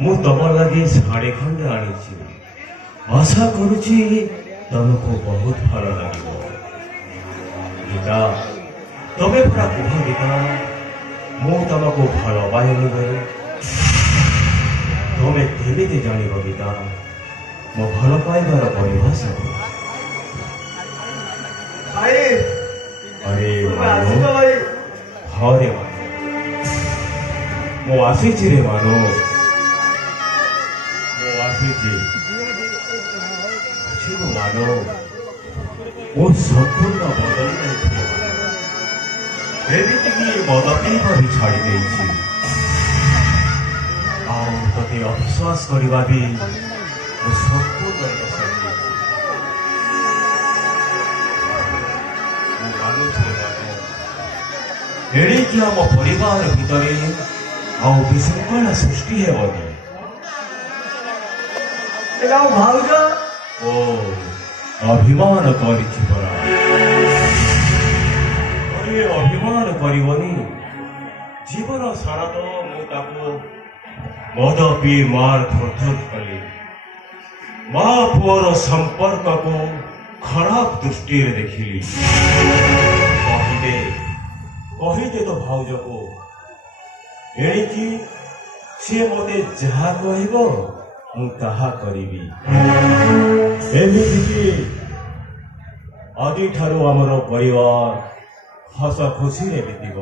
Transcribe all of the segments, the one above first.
मु तुम लगे शाढ़ी खंडे आनी आशा करुची तुमको बहुत भल लगे गीता तमें पूरा कह गीता मु तुमको भल पाइनी बोली तुम्हें केमी जान गीता मो भल पाइबार परिभाषा अरे हाँ रे मो आसी रे मानो मो आसी मानो मो संपूर्ण बदल मद पीवा भी छाड़ी देती ते अविश्वास करवा भी मो संपूर्ण एणिकी आम परिवार भितर आउ विशृंखला सृष्टि है भाउज ओ अभिमान कर अभिमान करनी जीवन सारा तो मुझे मद पी मार थर कली माँ पुअर संपर्क को खराब दृष्टि देखिली कहीदे तो भाउज को एणिकी सी मते जहा कहब मुहा करी आदि ठारू आमर परिवार हस खुशी रे बीतब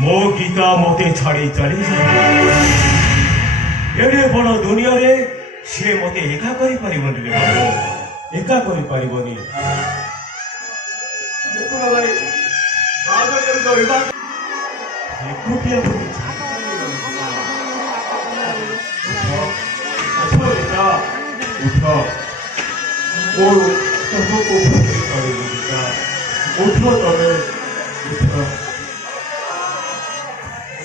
मो गीता मते छाड़ी चली एडे बड़ दुनिया रे सी मते एका करि परिबनी रे एका करि परिबनी देखो भाई बात कर दो विवाह एकुटिया उठ और सबको उठो तबे उठो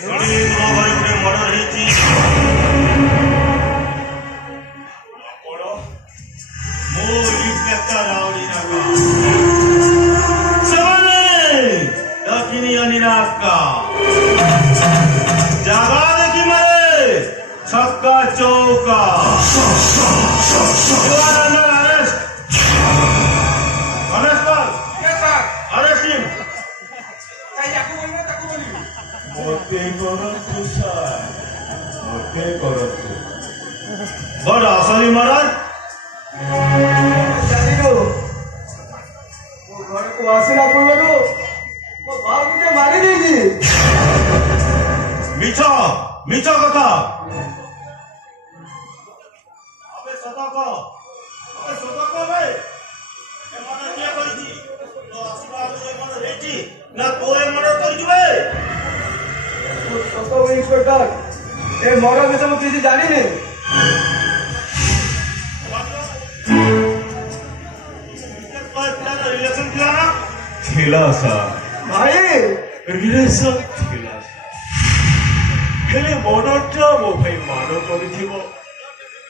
सड़ी महाभारत में मर्डर हेची पड़ो मो इंस्पेक्टर राउडी नाका सबने दक्षिणी अनिराका जागा देखी मारे छक्का चौका You are under arrest. Arrest कर. Yes sir. Arrest him. Kaya aku boleh tak aku boleh. Mote korot sir. Mote korot. बड़ा असली महाराज. जानी लो. वो घर को आसना पुरवा लो. वो बाल मुझे मारी देगी. मिचा कथा. सदाको भाई एमाने किया करिछि तो आशीर्वाद एमाने रेछि ना तोरे मर्डर करिछि बे सतो इंस्पेक्टर ए मर्डर विषय में किछि जानि नै रिलेशन थिला सा भाई रिलेशन थिला हेले मर्डरटा मो भाई मानो करिथिबो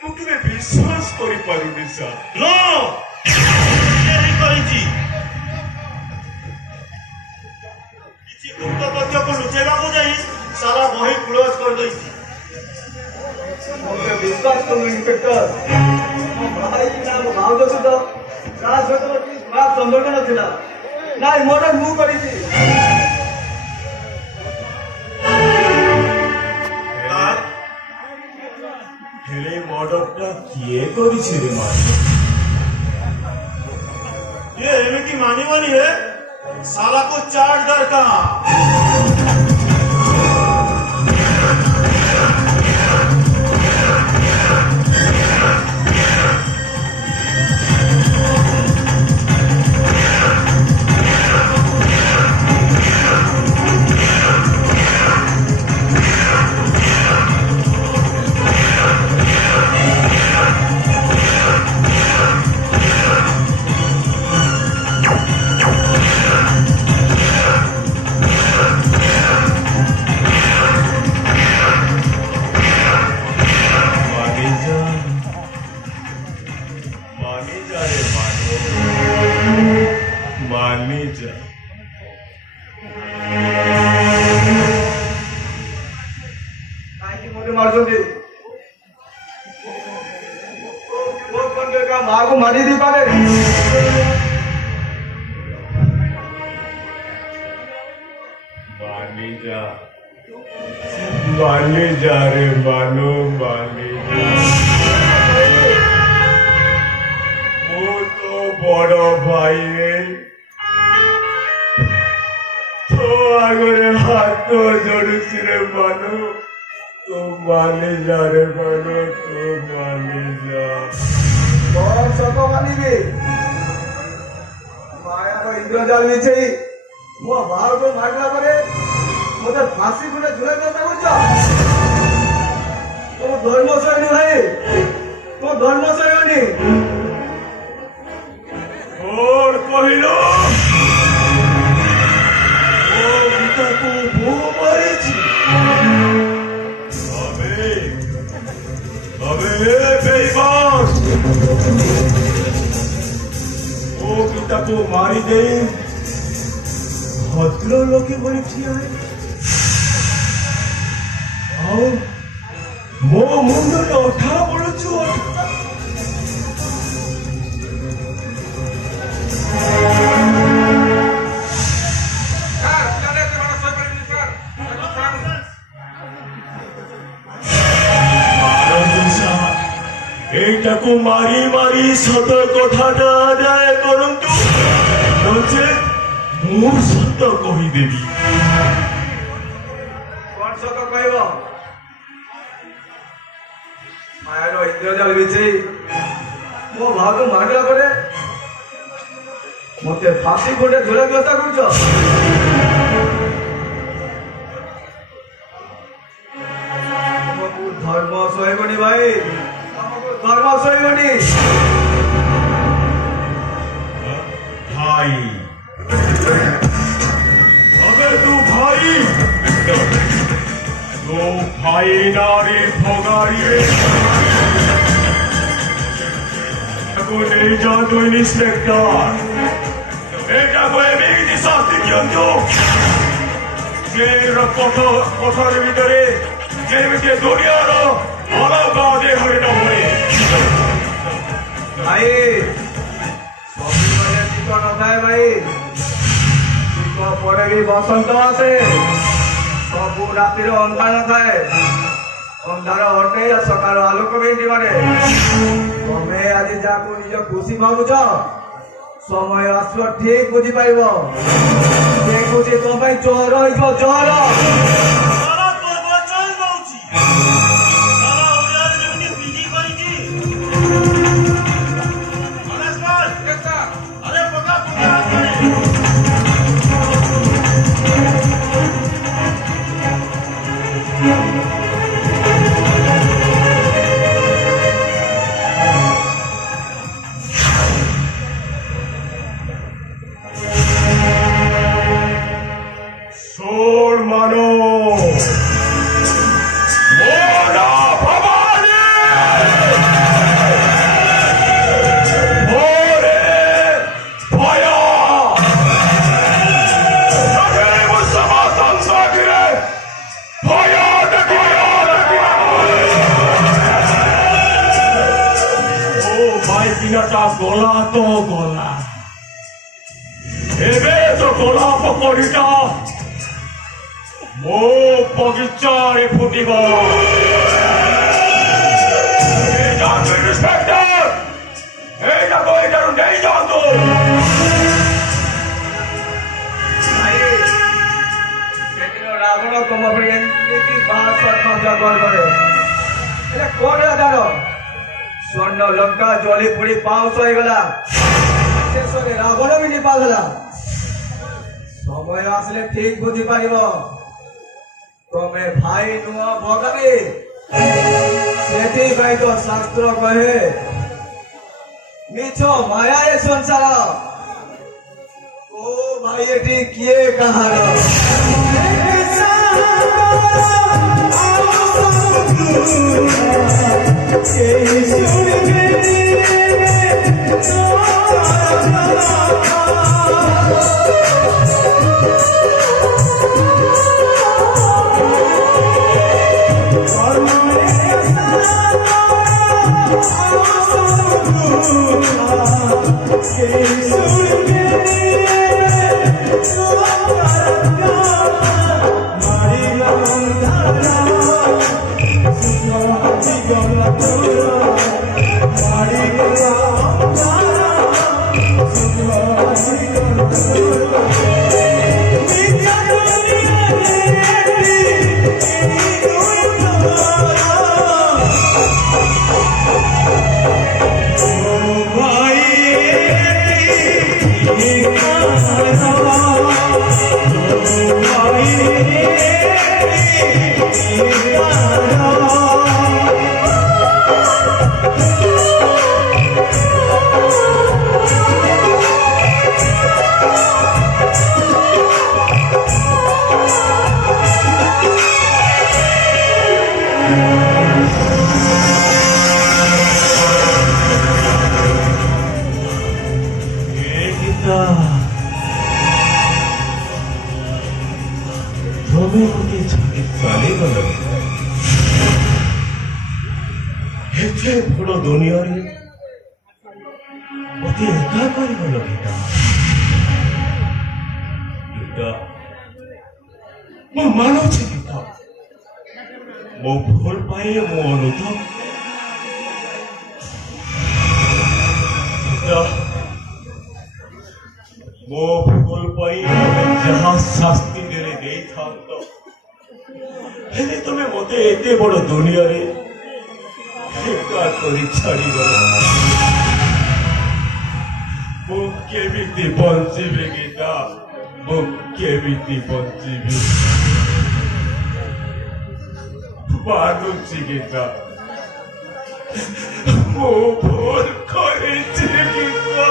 मुझे विश्वास करी पारुनी सर नो ये करिछि किछि गुप्त तथ्य को लुचेबा को जाई सारा बही क्लोज कर दैछि मुझे विश्वास करू इंस्पेक्टर भाई नाम भाउज सुध ता सहित कि बात संपर्क नथिला नाइ मोर मु करिछि हेले मर्डरटा किए करिछि रे माने ये एमिति मानिबनी है साला को चार्ज दरकार का माँ को मारी दी पारे मानी जा रे मानो मानी जा वो तो बड़ भाई तो आगे हाथ तो जोड़ुची रे मानो तो मानी जा रे मानो तो मानी जा कौन सको मानी भी माया को इंद्रजाल नीचे मो भाव को मारला परे मुझे फांसी को झुलाई देता कुछ तो धर्म सैनी भाई तो धर्म सैनी और कहिलो ओ गीता को भू मारी छी अबे बेईमान ओ गीता को मारी दे भद्र लोके बड़ी ठिया है आओ मो मुंड ने अठा पड़ुछु এইটা को मारी मारी सत कथाटा आदाय करंतु नचे मु सत कहि देबी कौन सत कहब मायार इंद्रजाल विचे मो भाव को मारला परे मते फांसी कोटे झुलाई व्यवस्था करछ धर्म सहबनी भाई धर्म सहबनी भाई अगर तू भाई तो भाई नारी भोगारी को नहीं जा तो इंस्पेक्टर बेटा को एमिति शास्ति दियंतु जे कठोर भितरे जेमिति दुनियार अलगा देहरे न हुए भाई सभी बड़े टिक न थाए भाई टिक परे भी बसंत आसे सबू रातिर अंधार न थाए अंधार हटे सकाल आलोक भी मारे तमें आज जाको निज खुशी भावुच समय आस ठीक बुझी पार देखुची तुम चोर चोर गला तो गला एबे तो गला पकड़ीटा मो बगीचा रे फुटिब इंस्पेक्टर एटा को एटारू नहीं जातो रावण तुम एमती बात सत्ता करे कौन दादा स्वर्ण लंका जली पुड़ी पाउस हो गला शेषे रावण भी निपा गला समय आसले ठीक बुझी पार तमें भाई नुह भगारी से तो शास्त्र कहे मिछ माया ए संसार ओ भाई एटी किए कहार तुम्हें मुझे छाती साले गल एते बड़ दुनिया रे मते एका कर गल बेटा बेटा मो मानो छे बेटा मो भूल पाए मो अनुताप बेटा मो भूल पाई जहाँ शास्ति देरे दे था तो हेले तुम्हें मते एते बड़ दुनिया रे एका करी छाड़ी गला मो केमिति बंचिबे गीता मो केमिति बंचिबे बानुची गीता मो भूल करिछि गीता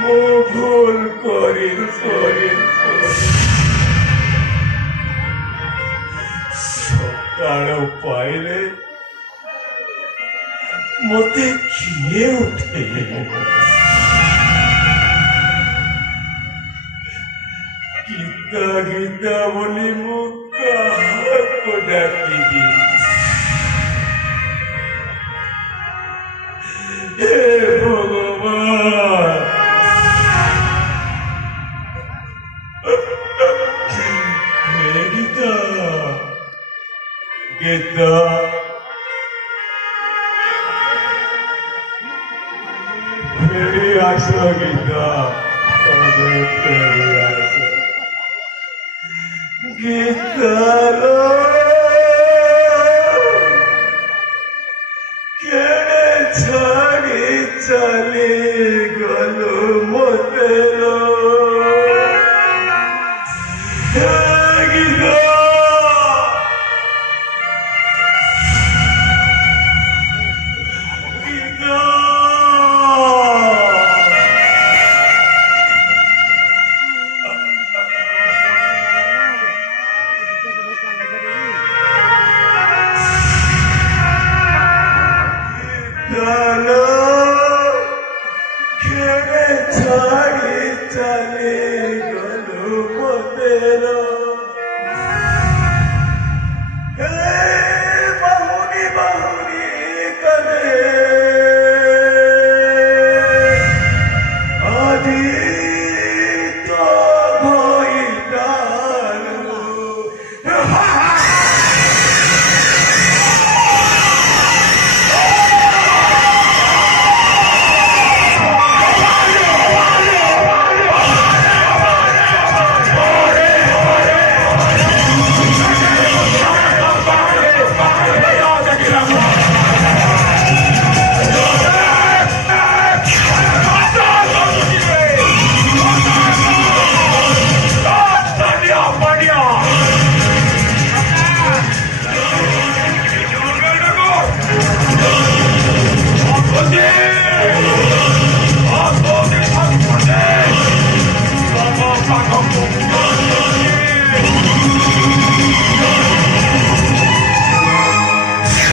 मो भूल करी सकाळ पाइले मते किए उठे गीता गीता बोली मु काहाको डाकिबी हे भगवान गीता मेरी आशा गीता मेरी आशा गीता